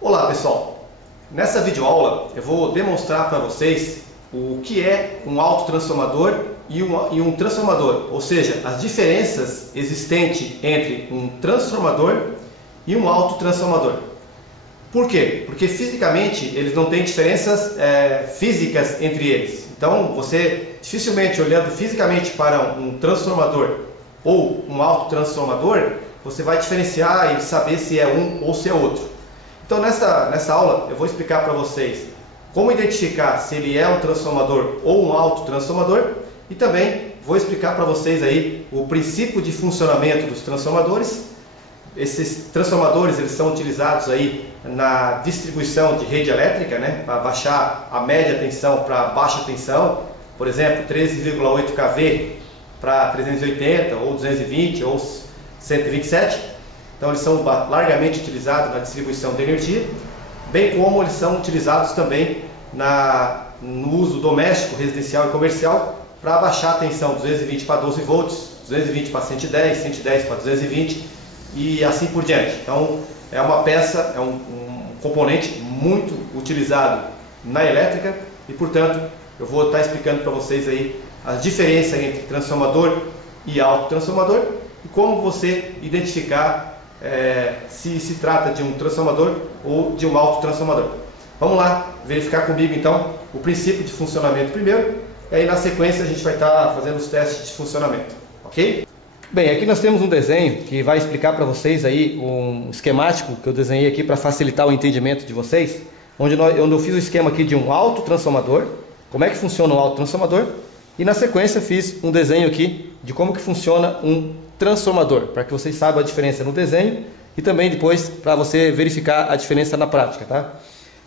Olá pessoal, nessa videoaula eu vou demonstrar para vocês o que é um autotransformador e um transformador, ou seja, as diferenças existentes entre um transformador e um autotransformador. Por quê? Porque fisicamente eles não têm diferenças físicas entre eles. Então você dificilmente olhando fisicamente para um transformador ou um autotransformador, você vai diferenciar e saber se é um ou se é outro. Então nessa aula eu vou explicar para vocês como identificar se ele é um transformador ou um autotransformador e também vou explicar para vocês aí o princípio de funcionamento dos transformadores. Esses transformadores eles são utilizados aí na distribuição de rede elétrica, né, para baixar a média tensão para baixa tensão, por exemplo, 13,8 kV para 380 ou 220 ou 127. Então eles são largamente utilizados na distribuição de energia, bem como eles são utilizados também no uso doméstico, residencial e comercial para baixar a tensão 220 para 12 volts, 220 para 110, 110 para 220 e assim por diante. Então é uma peça, é um componente muito utilizado na elétrica e portanto eu vou estar explicando para vocês aí a diferença entre transformador e autotransformador e como você identificar se se trata de um transformador ou de um autotransformador. Vamos lá verificar comigo então o princípio de funcionamento primeiro e aí na sequência a gente vai estar fazendo os testes de funcionamento, ok? Bem, aqui nós temos um desenho que vai explicar para vocês aí um esquemático que eu desenhei aqui para facilitar o entendimento de vocês, onde eu fiz o esquema aqui de um autotransformador, como é que funciona um autotransformador e na sequência fiz um desenho aqui de como que funciona um transformador, para que vocês saibam a diferença no desenho e também depois para você verificar a diferença na prática, tá?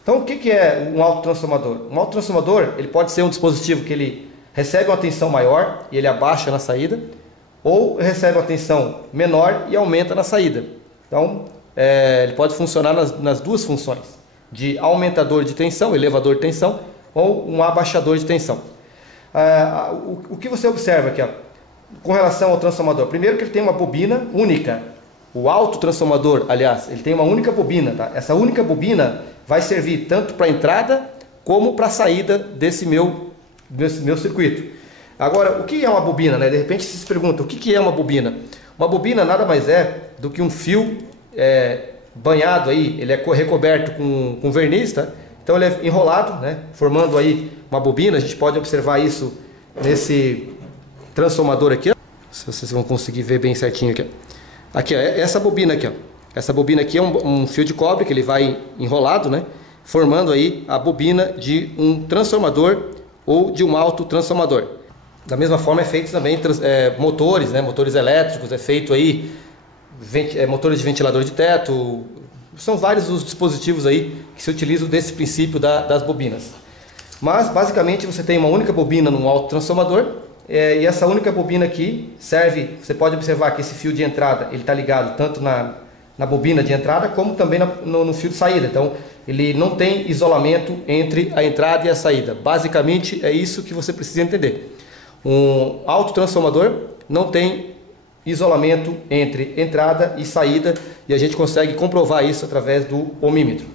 Então o que é um autotransformador? Um autotransformador ele pode ser um dispositivo que ele recebe uma tensão maior e ele abaixa na saída, ou recebe uma tensão menor e aumenta na saída. Então ele pode funcionar nas duas funções, de aumentador de tensão, elevador de tensão, ou um abaixador de tensão. O que você observa aqui, ó, com relação ao transformador? Primeiro que ele tem uma bobina única. O autotransformador, aliás, ele tem uma única bobina, tá? Essa única bobina vai servir tanto para a entrada como para a saída desse meu circuito. Agora, o que é uma bobina, né? De repente você se pergunta, o que é uma bobina? Uma bobina nada mais é do que um fio banhado aí, ele é recoberto com verniz, tá? Então ele é enrolado, né? Formando aí uma bobina. A gente pode observar isso nesse transformador aqui, ó. Se vocês vão conseguir ver bem certinho aqui, ó. Aqui, ó, essa bobina aqui, ó. Essa bobina aqui é um fio de cobre que ele vai enrolado, né? Formando aí a bobina de um transformador ou de um autotransformador. Da mesma forma é feito também motores, né? Motores elétricos, é feito aí motores de ventilador de teto. São vários os dispositivos aí que se utilizam desse princípio das bobinas. Mas basicamente você tem uma única bobina num autotransformador. E essa única bobina aqui serve, você pode observar que esse fio de entrada ele está ligado tanto na bobina de entrada como também no fio de saída. Então ele não tem isolamento entre a entrada e a saída. Basicamente é isso que você precisa entender. Um autotransformador não tem isolamento entre entrada e saída e a gente consegue comprovar isso através do ohmímetro.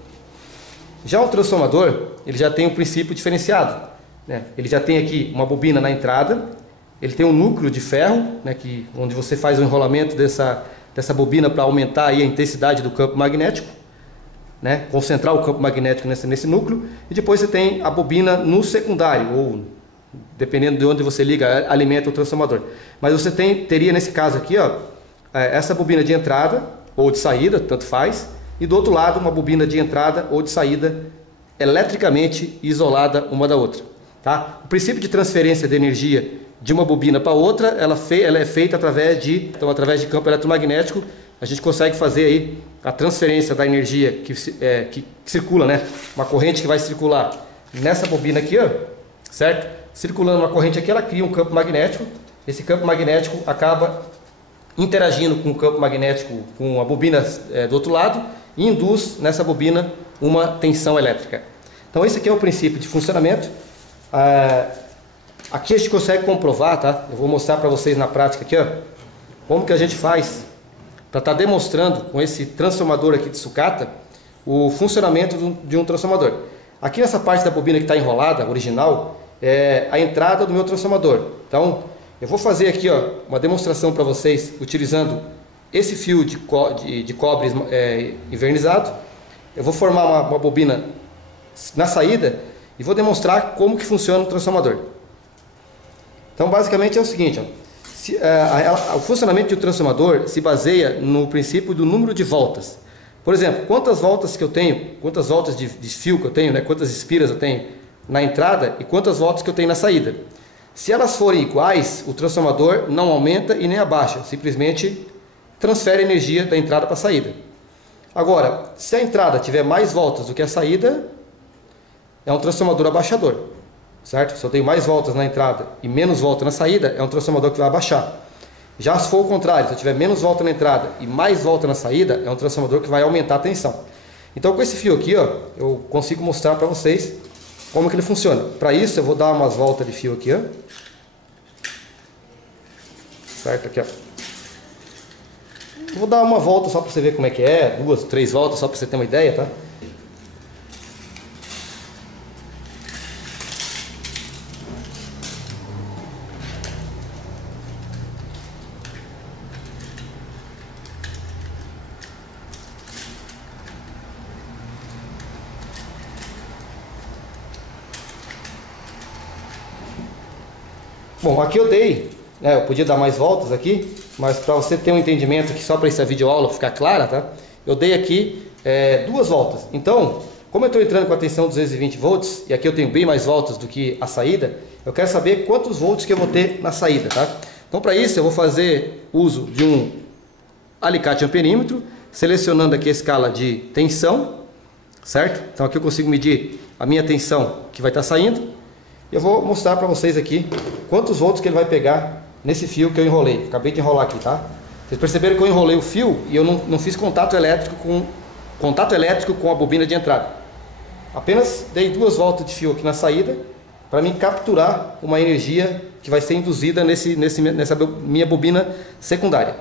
Já o transformador ele já tem um princípio diferenciado, né? Ele já tem aqui uma bobina na entrada, ele tem um núcleo de ferro, né, onde você faz o enrolamento dessa bobina para aumentar aí a intensidade do campo magnético, né, concentrar o campo magnético nesse núcleo, e depois você tem a bobina no secundário, ou dependendo de onde você liga, alimenta o transformador. Mas você teria nesse caso aqui, ó, essa bobina de entrada ou de saída, tanto faz, e do outro lado uma bobina de entrada ou de saída eletricamente isolada uma da outra. Tá? O princípio de transferência de energia de uma bobina para outra, ela é feita através de campo eletromagnético. A gente consegue fazer aí a transferência da energia que circula, né? Uma corrente que vai circular nessa bobina aqui, ó, certo? Circulando uma corrente aqui, ela cria um campo magnético. Esse campo magnético acaba interagindo com o campo magnético, com a bobina do outro lado, e induz nessa bobina uma tensão elétrica. Então esse aqui é o princípio de funcionamento. Aqui a gente consegue comprovar, tá? Eu vou mostrar para vocês na prática aqui, ó, como que a gente faz para estar demonstrando com esse transformador aqui de sucata o funcionamento de um transformador. Aqui nessa parte da bobina que está enrolada, original, é a entrada do meu transformador. Então, eu vou fazer aqui uma demonstração para vocês utilizando esse fio de cobre envernizado. Eu vou formar uma bobina na saída e vou demonstrar como que funciona o transformador. Então, basicamente é o seguinte, o funcionamento de um transformador se baseia no princípio do número de voltas. Por exemplo, quantas voltas que eu tenho, quantas voltas de fio que eu tenho, né, quantas espiras eu tenho na entrada e quantas voltas que eu tenho na saída. Se elas forem iguais, o transformador não aumenta e nem abaixa, simplesmente transfere energia da entrada para a saída. Agora, se a entrada tiver mais voltas do que a saída, é um transformador abaixador, certo? Se eu tenho mais voltas na entrada e menos volta na saída, é um transformador que vai abaixar. Já se for o contrário, se eu tiver menos volta na entrada e mais volta na saída, é um transformador que vai aumentar a tensão. Então, com esse fio aqui, eu consigo mostrar para vocês como que ele funciona. Para isso, eu vou dar umas voltas de fio aqui, certo? Aqui, Vou dar uma volta só para você ver como é que é, 2, 3 voltas, só para você ter uma ideia, tá? Bom, aqui eu dei, né, eu podia dar mais voltas aqui, mas para você ter um entendimento que só para essa videoaula ficar clara, tá? Eu dei aqui 2 voltas. Então, como eu estou entrando com a tensão 220 volts, e aqui eu tenho bem mais voltas do que a saída, eu quero saber quantos volts que eu vou ter na saída, tá? Então, para isso eu vou fazer uso de um alicate amperímetro, selecionando aqui a escala de tensão, certo? Então aqui eu consigo medir a minha tensão que vai estar saindo. Eu vou mostrar para vocês aqui quantos volts que ele vai pegar nesse fio que eu enrolei. Acabei de enrolar aqui, tá? Vocês perceberam que eu enrolei o fio e eu não fiz contato elétrico com a bobina de entrada. Apenas dei 2 voltas de fio aqui na saída para mim capturar uma energia que vai ser induzida nessa minha bobina secundária.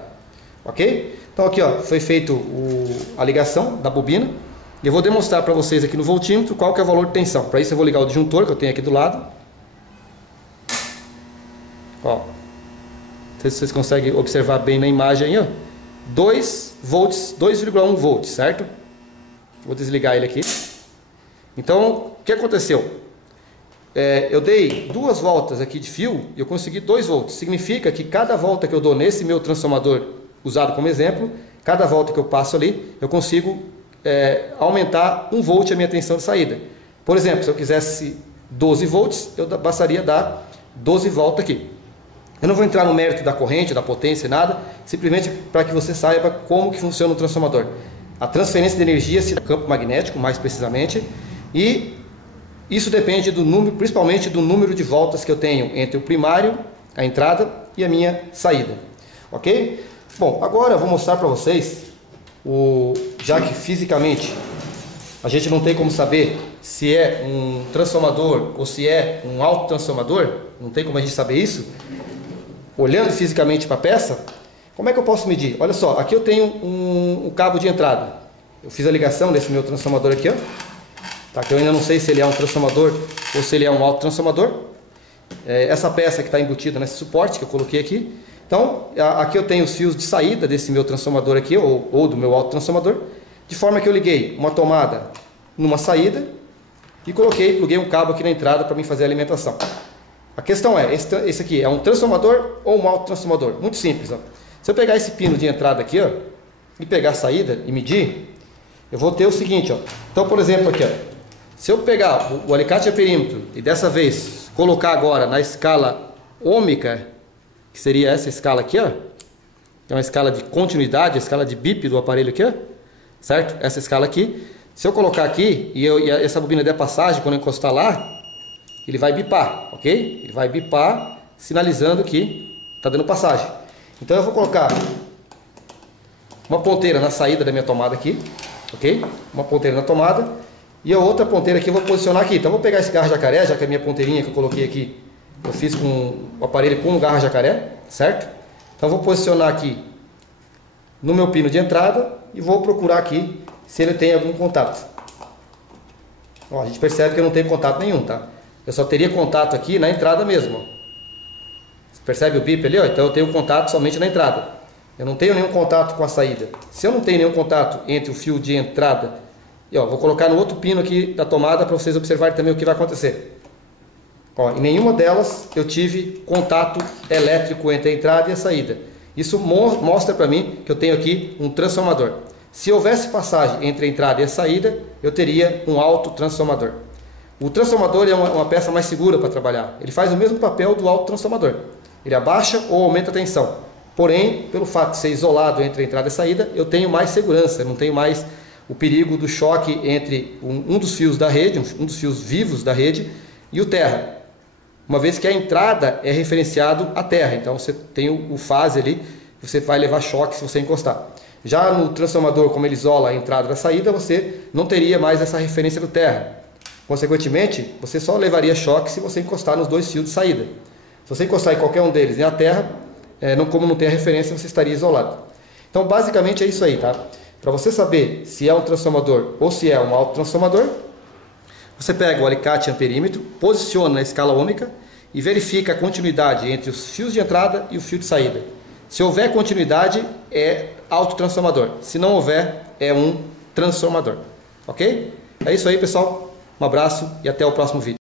Ok? Então aqui foi feito a ligação da bobina. Eu vou demonstrar para vocês aqui no voltímetro qual que é o valor de tensão. Para isso eu vou ligar o disjuntor que eu tenho aqui do lado. Não sei se vocês conseguem observar bem na imagem aí, 2 volts, 2,1 volts, certo? Vou desligar ele aqui. Então, o que aconteceu? Eu dei 2 voltas aqui de fio e eu consegui 2 volts. Significa que cada volta que eu dou nesse meu transformador, usado como exemplo, cada volta que eu passo ali, eu consigo aumentar 1 volt a minha tensão de saída. Por exemplo, se eu quisesse 12 volts, bastaria dar 12 voltas aqui. Eu não vou entrar no mérito da corrente, da potência, nada, simplesmente para que você saiba como que funciona o transformador. A transferência de energia se dá no campo magnético, mais precisamente, e isso depende do número, principalmente do número de voltas que eu tenho entre o primário, a entrada, e a minha saída. Ok? Bom, agora eu vou mostrar para vocês, já que fisicamente a gente não tem como saber se é um transformador ou se é um autotransformador, não tem como a gente saber isso, olhando fisicamente para a peça, como é que eu posso medir? Olha só, aqui eu tenho um cabo de entrada. Eu fiz a ligação desse meu transformador aqui, tá? Que eu ainda não sei se ele é um transformador ou se ele é um autotransformador. Essa peça que está embutida nesse suporte que eu coloquei aqui. Então, aqui eu tenho os fios de saída desse meu transformador aqui, ou do meu autotransformador, de forma que eu liguei uma tomada numa saída e pluguei um cabo aqui na entrada para mim fazer a alimentação. A questão é, esse aqui é um transformador ou um autotransformador? Muito simples. Se eu pegar esse pino de entrada aqui e pegar a saída e medir, eu vou ter o seguinte. Então, por exemplo, aqui, se eu pegar o alicate a perímetro e dessa vez colocar agora na escala ômica, que seria essa escala aqui, que é uma escala de continuidade, a escala de bip do aparelho aqui, certo? Essa escala aqui. Se eu colocar aqui e essa bobina der passagem, quando eu encostar lá, ele vai bipar, ok? Ele vai bipar, sinalizando que está dando passagem. Então eu vou colocar uma ponteira na saída da minha tomada aqui, ok? Uma ponteira na tomada e a outra ponteira aqui eu vou posicionar aqui. Então eu vou pegar esse garra jacaré, já que a minha ponteirinha que eu coloquei aqui, eu fiz com o aparelho com um garra jacaré, certo? Então eu vou posicionar aqui no meu pino de entrada e vou procurar aqui se ele tem algum contato. Ó, a gente percebe que eu não tenho contato nenhum, tá? Eu só teria contato aqui na entrada mesmo. Ó. Você percebe o bip ali? Ó? Então eu tenho contato somente na entrada. Eu não tenho nenhum contato com a saída. Se eu não tenho nenhum contato entre o fio de entrada, e ó, vou colocar no outro pino aqui da tomada para vocês observarem também o que vai acontecer. Ó, em nenhuma delas eu tive contato elétrico entre a entrada e a saída. Isso mostra para mim que eu tenho aqui um transformador. Se houvesse passagem entre a entrada e a saída, eu teria um autotransformador. O transformador é uma peça mais segura para trabalhar. Ele faz o mesmo papel do autotransformador. Ele abaixa ou aumenta a tensão. Porém, pelo fato de ser isolado entre a entrada e a saída, eu tenho mais segurança, não tenho mais o perigo do choque entre um dos fios da rede, um dos fios vivos da rede, e o terra. Uma vez que a entrada é referenciado à terra, então você tem o fase ali, você vai levar choque se você encostar. Já no transformador, como ele isola a entrada da saída, você não teria mais essa referência do terra. Consequentemente, você só levaria choque se você encostar nos dois fios de saída. Se você encostar em qualquer um deles e a terra, como não tem a referência, você estaria isolado. Então, basicamente é isso aí, tá? Para você saber se é um transformador ou se é um autotransformador, você pega o alicate amperímetro, posiciona na escala ômica e verifica a continuidade entre os fios de entrada e o fio de saída. Se houver continuidade, é autotransformador. Se não houver, é um transformador. Ok? É isso aí, pessoal. Um abraço e até o próximo vídeo.